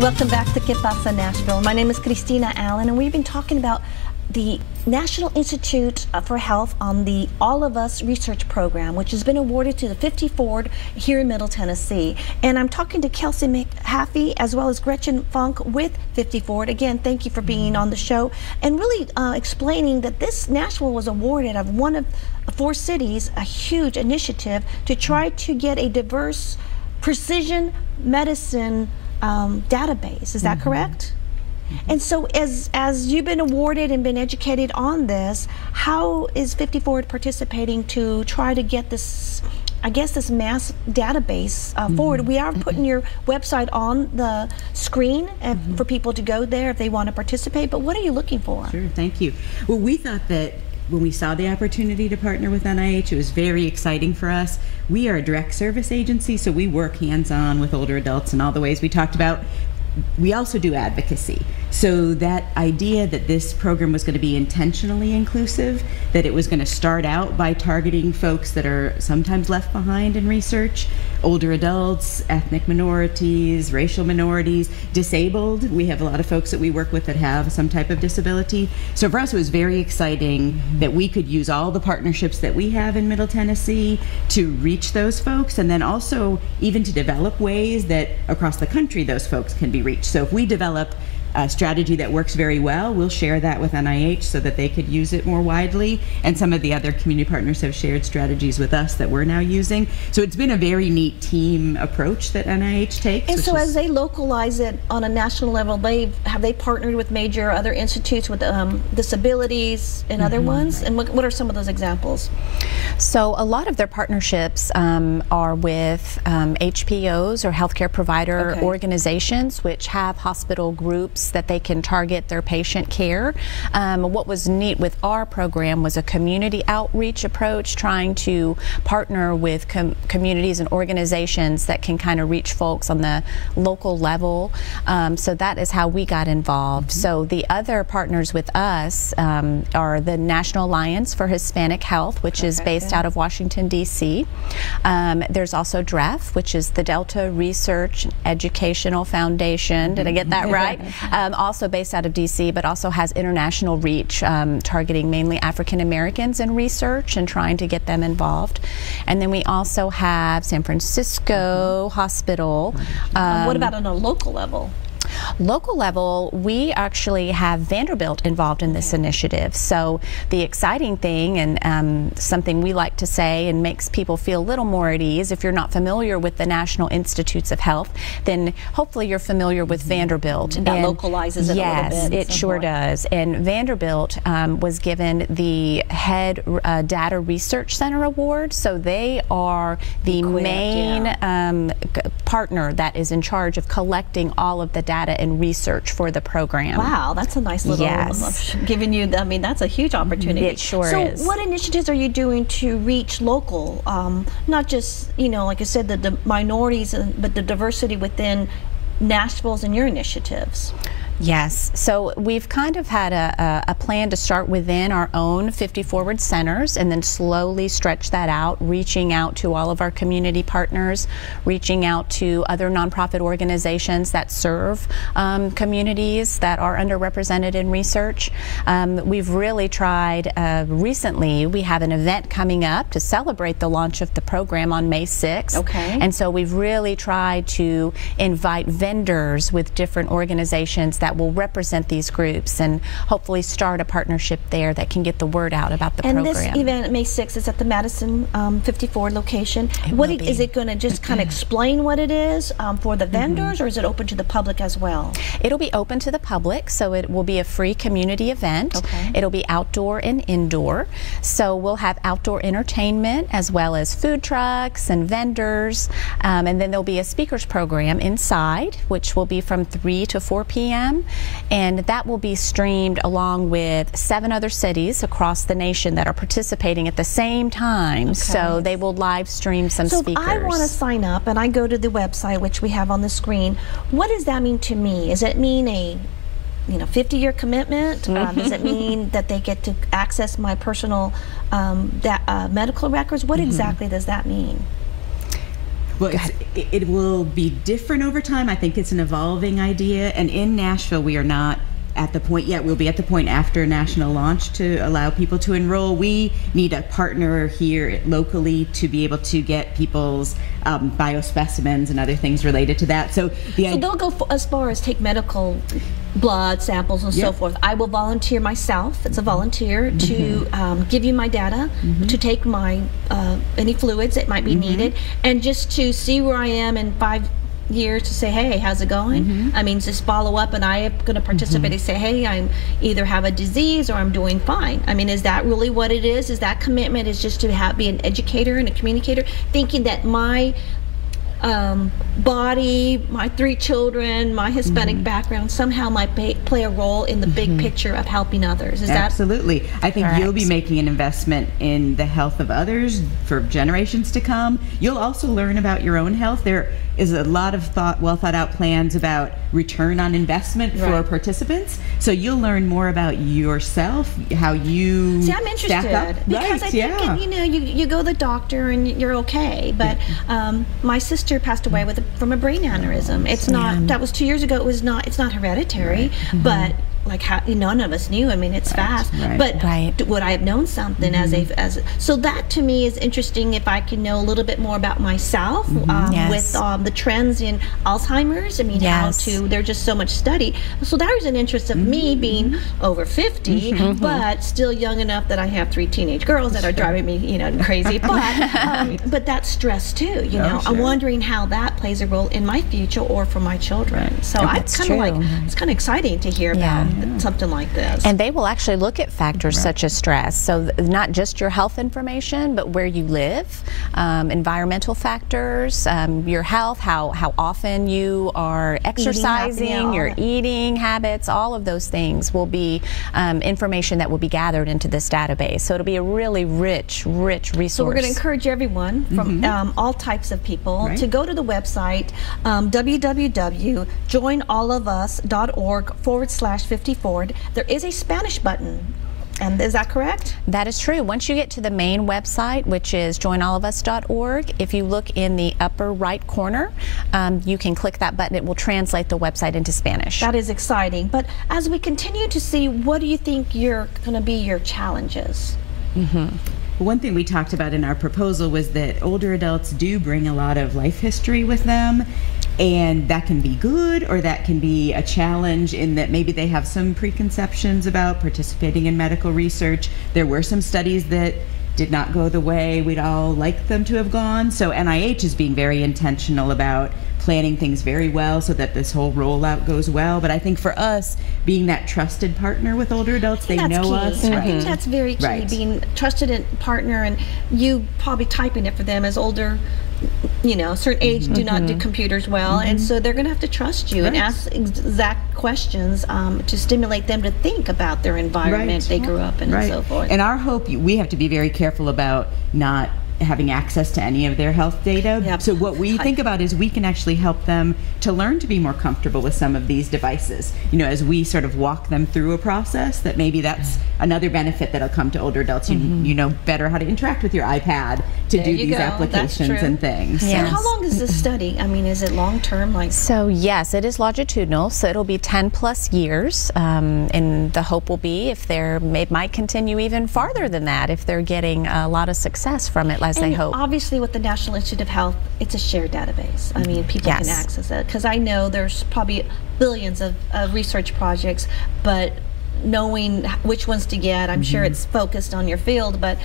Welcome back to Pasa Nashville. My name is Christina Allen, and we've been talking about the National Institute for Health on the All of Us research program, which has been awarded to the FiftyForward here in Middle Tennessee. And I'm talking to Kelsey Mahaffey as well as Gretchen Funk with FiftyForward. Again, thank you for being on the show and really explaining that this Nashville was awarded of one of 4 cities, a huge initiative to try to get a diverse precision medicine database. Is that correct? And so as you've been awarded and been educated on this, how is FiftyForward participating to try to get this, I guess, this mass database forward? We are putting your website on the screen for people to go there if they want to participate, but what are you looking for? Sure, thank you. Well, we thought that when we saw the opportunity to partner with NIH, it was very exciting for us. We are a direct service agency, so we work hands-on with older adults in all the ways we talked about. We also do advocacy. So that idea that this program was going to be intentionally inclusive, that it was going to start out by targeting folks that are sometimes left behind in research, older adults, ethnic minorities, racial minorities, disabled. We have a lot of folks that we work with that have some type of disability. So for us, it was very exciting that we could use all the partnerships that we have in Middle Tennessee to reach those folks, and then also even to develop ways that across the country those folks can be reached. So if we develop a strategy that works very well, we'll share that with NIH so that they could use it more widely, and some of the other community partners have shared strategies with us that we're now using. So it's been a very neat team approach that NIH takes. And so as they localize it on a national level, have they partnered with major other institutes with disabilities and other ones? And what are some of those examples? So a lot of their partnerships are with HPOs or healthcare provider organizations, which have hospital groups that they can target their patient care. What was neat with our program was a community outreach approach, trying to partner with communities and organizations that can kind of reach folks on the local level. So that is how we got involved. So the other partners with us are the National Alliance for Hispanic Health, which is based out of Washington, D.C. There's also DREF, which is the Delta Research Educational Foundation. Did I get that right? Also based out of DC, but also has international reach, targeting mainly African Americans in research and trying to get them involved. And then we also have San Francisco Hospital. What about on a local level? Local level, we actually have Vanderbilt involved in this initiative. So the exciting thing, and something we like to say and makes people feel a little more at ease, if you're not familiar with the National Institutes of Health, then hopefully you're familiar with Vanderbilt. And that localizes it a little bit. Yes, it sure does. And Vanderbilt was given the Head Data Research Center Award. So they are the main partner that is in charge of collecting all of the data and research for the program. Wow, that's a nice little giving you, I mean, that's a huge opportunity. It sure is. So what initiatives are you doing to reach local, not just, you know, like I said, the minorities, but the diversity within Nashville's and your initiatives? Yes, so we've kind of had a plan to start within our own FiftyForward centers and then slowly stretch that out, reaching out to all of our community partners, reaching out to other nonprofit organizations that serve communities that are underrepresented in research. We've really tried, recently we have an event coming up to celebrate the launch of the program on May 6th. And so we've really tried to invite vendors with different organizations that will represent these groups and hopefully start a partnership there that can get the word out about the program. And this event, May 6th, is at the Madison FiftyForward location. Is it going to just kind of explain what it is for the vendors, or is it open to the public as well? It'll be open to the public, so it will be a free community event. It'll be outdoor and indoor. So we'll have outdoor entertainment as well as food trucks and vendors, and then there'll be a speakers program inside, which will be from 3 to 4 p.m. And that will be streamed along with 7 other cities across the nation that are participating at the same time. So they will live stream some speakers. So if I want to sign up and I go to the website, which we have on the screen, what does that mean to me? Does it mean a 50-year commitment? Does it mean that they get to access my personal medical records? What exactly does that mean? Well, it will be different over time. I think it's an evolving idea. And in Nashville, we are not at the point yet. We'll be at the point after national launch to allow people to enroll. We need a partner here locally to be able to get people's biospecimens and other things related to that. So they'll go as far as take medical blood samples and so forth. I will volunteer myself, it's a volunteer, to give you my data, to take my any fluids that might be needed, and just to see where I am in 5 years, to say, hey, how's it going? I mean, just follow up, and I am going to participate and say, hey, I'm either have a disease or I'm doing fine. I mean, is that really what it is? Is that commitment is just to be an educator and a communicator, thinking that my body, my 3 children, my Hispanic background somehow might play a role in the big picture of helping others. Is Absolutely. I think you'll be making an investment in the health of others for generations to come. You'll also learn about your own health. There is a lot of well thought out plans about return on investment for participants. So you'll learn more about yourself, how you I'm interested stack up. because I think you know, you go to the doctor and you're okay, but my sister passed away from a brain aneurysm. It's not, that was 2 years ago. It's not hereditary, but like none of us knew. I mean, it's fast, but would I have known something so that to me is interesting. If I can know a little bit more about myself with the trends in Alzheimer's. I mean, how there's just so much study. So there's an interest of me being over 50, but still young enough that I have 3 teenage girls that are driving me, you know, crazy. But that's stress too. You know, I'm wondering how that plays a role in my future or for my children. So I kind of like, it's kind of exciting to hear about something like this. And they will actually look at factors such as stress. So not just your health information, but where you live, environmental factors, your health, how often you are exercising, your eating habits, all of those things will be information that will be gathered into this database. So it'll be a really rich resource. So we're going to encourage everyone from all types of people to go to the website www.joinallofus.org/50forward. There is a Spanish button. And is that correct? That is true. Once you get to the main website, which is joinallofus.org, if you look in the upper right corner, you can click that button. It will translate the website into Spanish. That is exciting. But as we continue to see, what do you think going to be your challenges? One thing we talked about in our proposal was that older adults do bring a lot of life history with them. And that can be good, or that can be a challenge in that maybe they have some preconceptions about participating in medical research. There were some studies that did not go the way we'd all like them to have gone. So NIH is being very intentional about planning things very well so that this whole rollout goes well. But I think for us, being that trusted partner with older adults, they know us. I think that's very key, being trusted partner, and you probably typing it for them as older, you know, certain age do not do computers well, and so they're going to have to trust you and ask exact questions to stimulate them to think about their environment they grew up in and so forth. And our hope, we have to be very careful about not having access to any of their health data. So what we think about is we can actually help them to learn to be more comfortable with some of these devices. You know, as we sort of walk them through a process, that maybe that's another benefit that'll come to older adults. You know better how to interact with your iPad to do these applications and things. And how long is this study? I mean, is it long term? So yes, it is longitudinal, so it'll be 10+ years, and the hope will be if it might continue even farther than that if they're getting a lot of success from it, as they hope. Obviously with the National Institute of Health, it's a shared database. I mean, people can access it, because I know there's probably billions of research projects, but knowing which ones to get, I'm sure it's focused on your field, but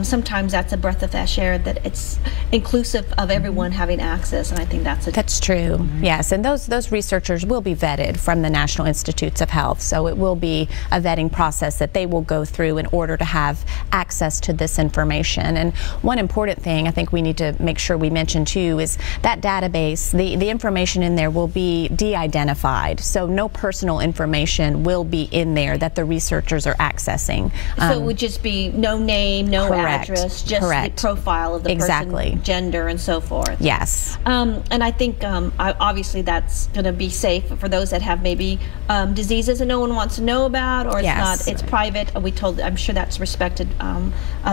sometimes that's a breath of fresh air that it's inclusive of everyone having access, and I think that's true. Yes, and those researchers will be vetted from the National Institutes of Health, so it will be a vetting process that they will go through in order to have access to this information. And one important thing I think we need to make sure we mention too is that database, the information in there will be de-identified, so no personal information will be in there that the researchers are accessing. So it would just be no name, no Correct. address, just Correct. the profile of the Exactly. person, gender, and so forth. Yes. And I think obviously that's going to be safe for those that have maybe diseases that no one wants to know about, or it's Yes. not, it's private. I'm sure that's respected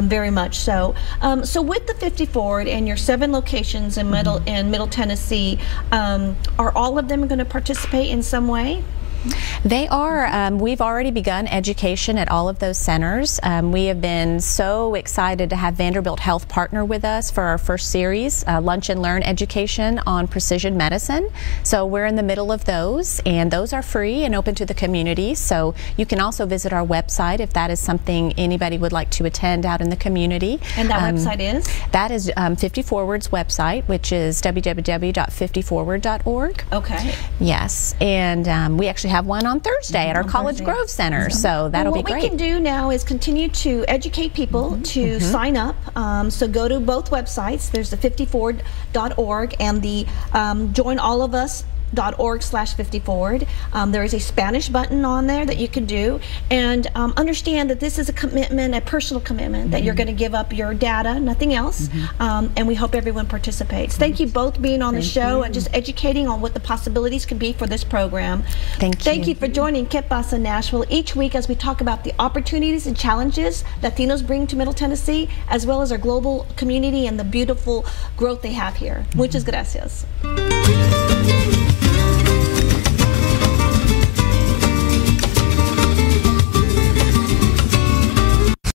very much so. So with the 50Forward and your 7 locations in Middle Tennessee, are all of them going to participate in some way? They are. We've already begun education at all of those centers. We have been so excited to have Vanderbilt Health partner with us for our first series, Lunch and Learn Education on Precision Medicine. So we're in the middle of those, and those are free and open to the community. So you can also visit our website if that is something anybody would like to attend out in the community. And that website is? That is 50Forward's website, which is www.50forward.org. Okay. Yes, and we actually have one on Thursday at our College Grove Center, so that'll be great. What we can do now is continue to educate people to sign up. So go to both websites. There's the 50forward.org and the joinallofus.org/50forward. There is a Spanish button on there that you can do, and understand that this is a commitment, a personal commitment, that you're going to give up your data, nothing else, and we hope everyone participates. Thank you both being on the show and just educating on what the possibilities could be for this program. Thank you. Thank you for joining Pasa Nashville each week as we talk about the opportunities and challenges Latinos bring to Middle Tennessee, as well as our global community and the beautiful growth they have here. Muchas gracias.